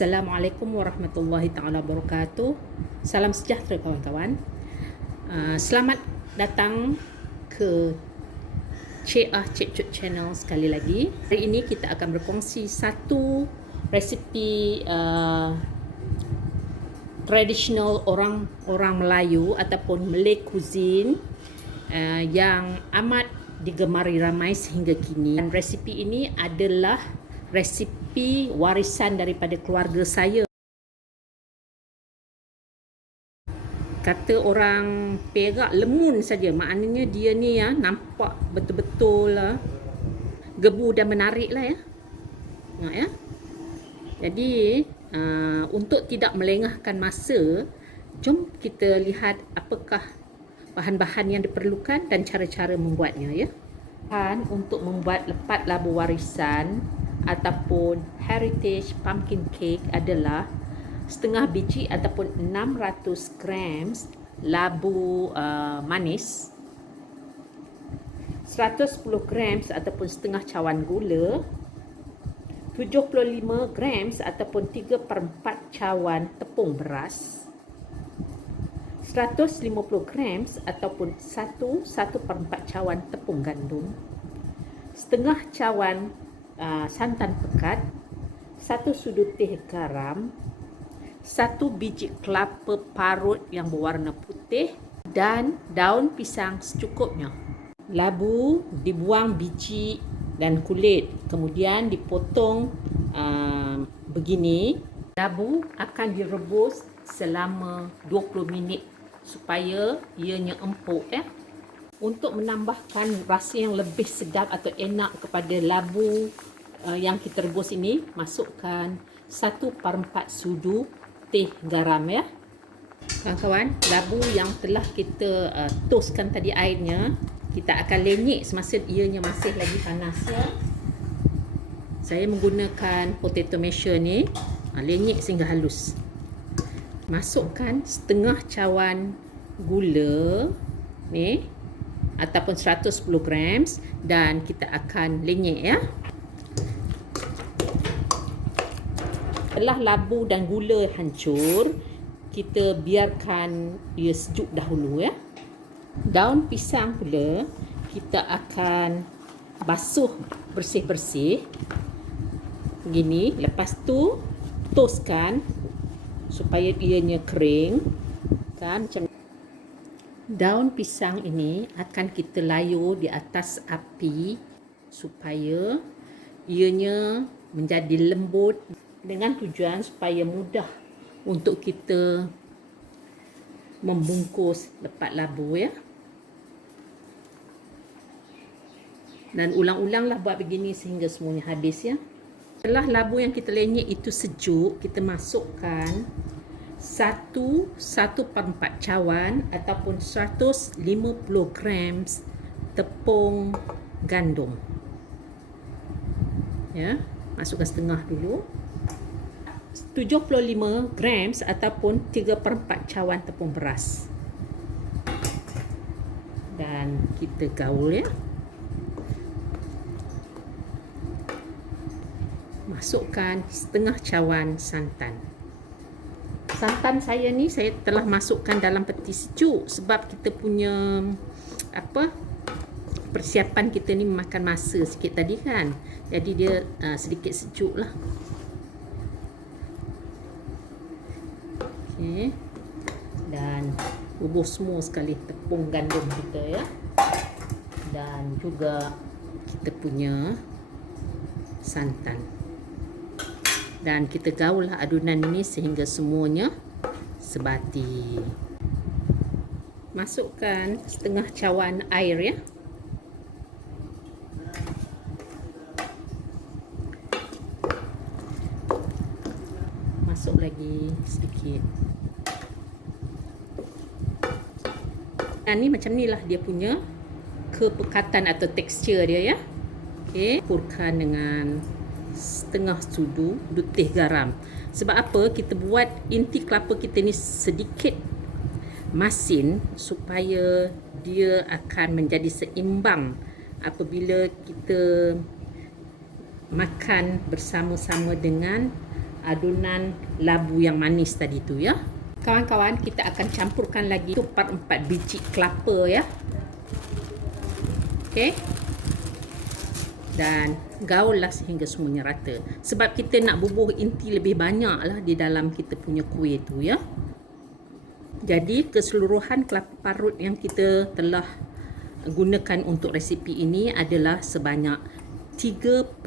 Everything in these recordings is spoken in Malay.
Assalamualaikum warahmatullahi taala wabarakatuh. Salam sejahtera kawan-kawan. Selamat datang ke Cik Cut Channel sekali lagi. Hari ini kita akan berkongsi satu resipi tradisional orang Melayu ataupun Malay cuisine yang amat digemari ramai sehingga kini. Dan resipi ini adalah resipi warisan daripada keluarga saya. Kata orang Perak, lemun saja. Maknanya dia ni nampak betul-betul gebu dan menarik lah ya. Ya. Jadi untuk tidak melengahkan masa, jom kita lihat apakah bahan-bahan yang diperlukan dan cara-cara membuatnya ya. Bahan untuk membuat lepat labu warisan ataupun heritage pumpkin cake adalah setengah biji ataupun 600 grams labu manis, 110 grams ataupun setengah cawan gula, 75 grams ataupun 3/4 cawan tepung beras, 150 grams ataupun 1/4 cawan tepung gandum, setengah cawan santan pekat, 1 sudu teh garam, 1 biji kelapa parut yang berwarna putih dan daun pisang secukupnya. Labu dibuang biji dan kulit, kemudian dipotong begini. Labu akan direbus selama 20 minit supaya ianya empuk ya. Untuk menambahkan rasa yang lebih sedap atau enak kepada labu yang kita rebus ini, masukkan 1/4 sudu teh garam ya. Kawan-kawan, labu yang telah kita toastkan tadi airnya, kita akan lenyek semasa ianya masih lagi panas ya. Saya menggunakan potato masher ni, lenyek sehingga halus. Masukkan setengah cawan gula ni ataupun 110 grams dan kita akan lenyek ya. Setelah labu dan gula hancur, kita biarkan ia sejuk dahulu ya. Daun pisang pula kita akan basuh bersih-bersih begini. Lepas tu toastkan supaya ianya kering kan. Macam daun pisang ini akan kita layur di atas api supaya ianya menjadi lembut, dengan tujuan supaya mudah untuk kita membungkus lepat labu ya. Dan ulang-ulanglah buat begini sehingga semuanya habis ya. Setelah labu yang kita lenyek itu sejuk, kita masukkan 1/4 cawan ataupun 150 grams tepung gandum. Ya, masukkan setengah dulu. 75 grams ataupun 3/4 cawan tepung beras. Dan kita gaul ya. Masukkan setengah cawan santan. Santan saya ni saya telah masukkan dalam peti sejuk sebab kita punya persiapan kita ni memakan masa sikit tadi kan. Jadi dia sedikit sejuk lah. Okay. Dan bubuh semua sekali tepung gandum kita ya. Dan juga kita punya santan. Dan kita gaul adunan ini sehingga semuanya sebati. Masukkan setengah cawan air ya. Masuk lagi sedikit. Dan ni macam ni lah dia punya kepekatan atau tekstur dia ya. Okey, campurkan dengan setengah sudu teh garam. Sebab apa? Kita buat inti kelapa kita ni sedikit masin supaya dia akan menjadi seimbang apabila kita makan bersama-sama dengan adunan labu yang manis tadi tu ya. Kawan-kawan, kita akan campurkan lagi 4 biji kelapa ya. Okey. Dan gaullah sehingga semuanya rata. Sebab kita nak bubuh inti lebih banyak lah di dalam kita punya kuih tu ya. Jadi keseluruhan kelapa parut yang kita telah gunakan untuk resipi ini adalah sebanyak 3/4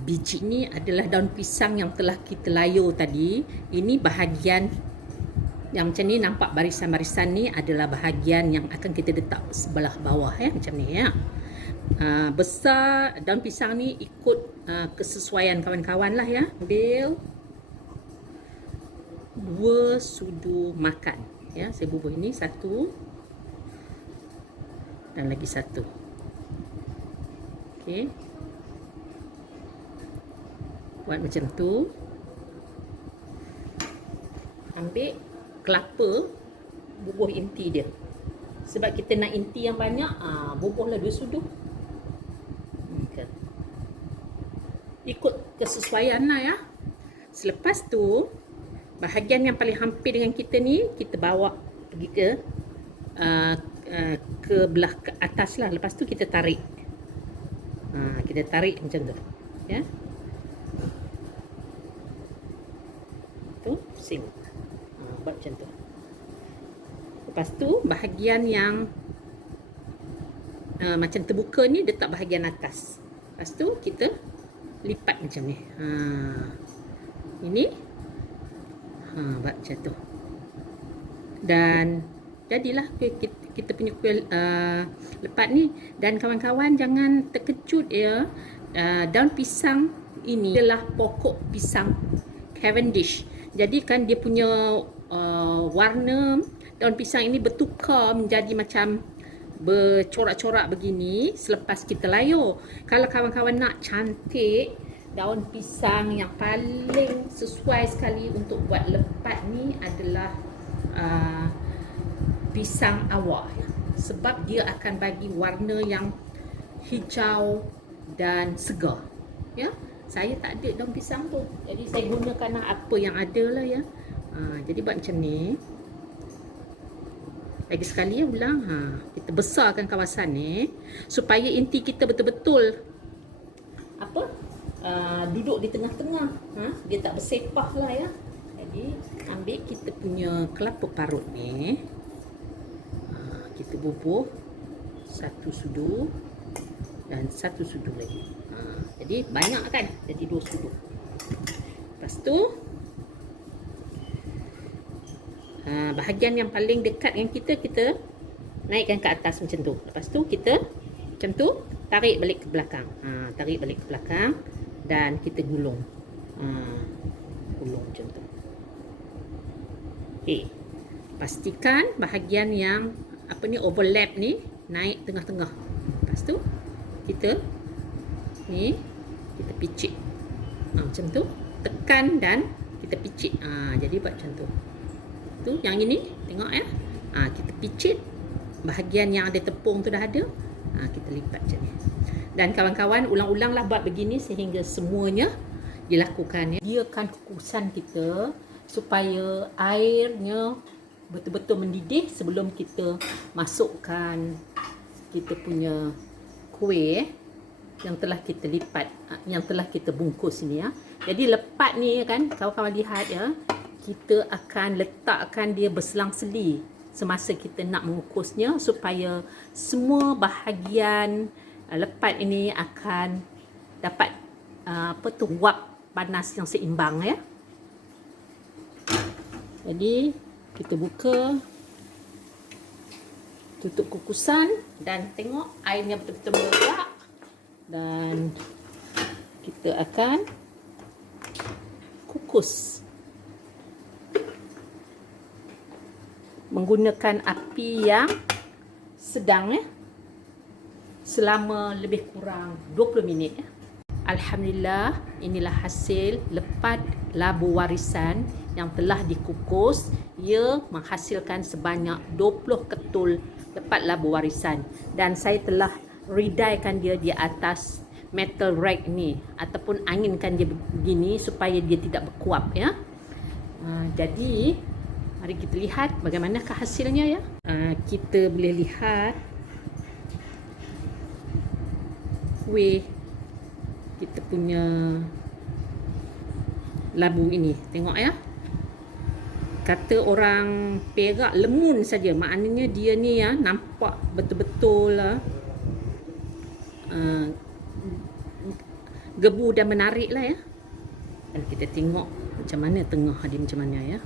biji. Ini adalah daun pisang yang telah kita layur tadi. Ini bahagian yang macam ni, nampak barisan-barisan ni adalah bahagian yang akan kita letak sebelah bawah ya, macam ni ya. Besar daun pisang ni ikut kesesuaian kawan-kawan lah ya. Ambil 2 sudu makan ya. Saya bubuh ini 1 dan lagi 1. Okey, buat macam tu. Ambil kelapa, bubuh inti dia. Sebab kita nak inti yang banyak, bubuhlah 2 sudu. Okay. Ikut kesesuaian lah ya. Selepas tu, bahagian yang paling hampir dengan kita ni, kita bawa pergi ke belah ke atas lah. Lepas tu kita tarik. Kita tarik macam tu. Ya. Tu, pusing. Buat macam tu. Lepas tu bahagian yang macam terbuka ni letak bahagian atas. Lepas tu kita lipat macam ni. Ini buat macam tu. Dan jadilah kita punya kuih lepat ni. Dan kawan-kawan jangan terkejut ya. Daun pisang ini adalah pokok pisang Cavendish. Jadi kan dia punya warna daun pisang ini bertukar menjadi macam bercorak-corak begini selepas kita layur. Kalau kawan-kawan nak cantik, daun pisang yang paling sesuai sekali untuk buat lepat ni adalah pisang awar. Sebab dia akan bagi warna yang hijau dan segar. Ya, saya tak ada daun pisang tu. Jadi saya gunakan apa yang ada lah ya. Jadi buat macam ni. Lagi sekali ya ulang. Kita besarkan kawasan ni supaya inti kita betul-betul duduk di tengah-tengah. Dia tak bersepah lah ya. Jadi ambil kita punya kelapa parut ni. Kita bubuh 1 sudu dan 1 sudu lagi. Jadi banyak kan? Jadi 2 sudu. Lepas tu bahagian yang paling dekat dengan kita naikkan ke atas macam tu. Lepas tu kita macam tu tarik balik ke belakang. Tarik balik ke belakang dan kita gulung. Gulung macam tu. Okey. Pastikan bahagian yang overlap ni naik tengah-tengah. Lepas tu kita picit. Macam tu, tekan dan kita picit. Jadi buat macam tu. Tu yang ini tengok ya. Kita picit bahagian yang ada tepung tu dah ada. Kita lipat macam ni. Dan kawan-kawan ulang-ulanglah buat begini sehingga semuanya dilakukan ya. Biarkan kukusan kita supaya airnya betul-betul mendidih sebelum kita masukkan kita punya kuih yang telah kita lipat, yang telah kita bungkus ni ya. Jadi lepat ni kan kawan-kawan lihat ya. Kita akan letakkan dia berselang-seli semasa kita nak mengukusnya supaya semua bahagian lepat ini akan dapat wap panas yang seimbang ya. Jadi kita buka, tutup kukusan dan tengok airnya betul-betul meledak. Dan kita akan kukus menggunakan api yang sedang ya, selama lebih kurang 20 minit ya. Alhamdulillah, inilah hasil lepat labu warisan yang telah dikukus. Ia menghasilkan sebanyak 20 ketul lepat labu warisan. Dan saya telah redaikan dia di atas metal rack ni, ataupun anginkan dia begini supaya dia tidak berkuap ya. Jadi mari kita lihat bagaimanakah hasilnya ya. Kita boleh lihat kita punya labu ini. Tengok ya. Kata orang Perak lemun saja. Maknanya dia ni ya nampak betul-betul gebu dan menarik lah ya. Dan kita tengok macam mana tengah dia macam mana ya.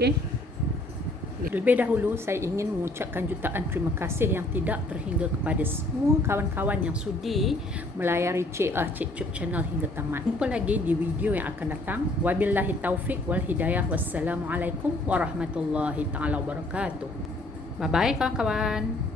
Okey. Lebih dahulu saya ingin mengucapkan jutaan terima kasih yang tidak terhingga kepada semua kawan-kawan yang sudi melayari Cik Cup channel hingga tamat. Jumpa lagi di video yang akan datang. Wabillahi taufik wal hidayah. Wassalamualaikum warahmatullahi taala wabarakatuh. Bye bye kawan-kawan.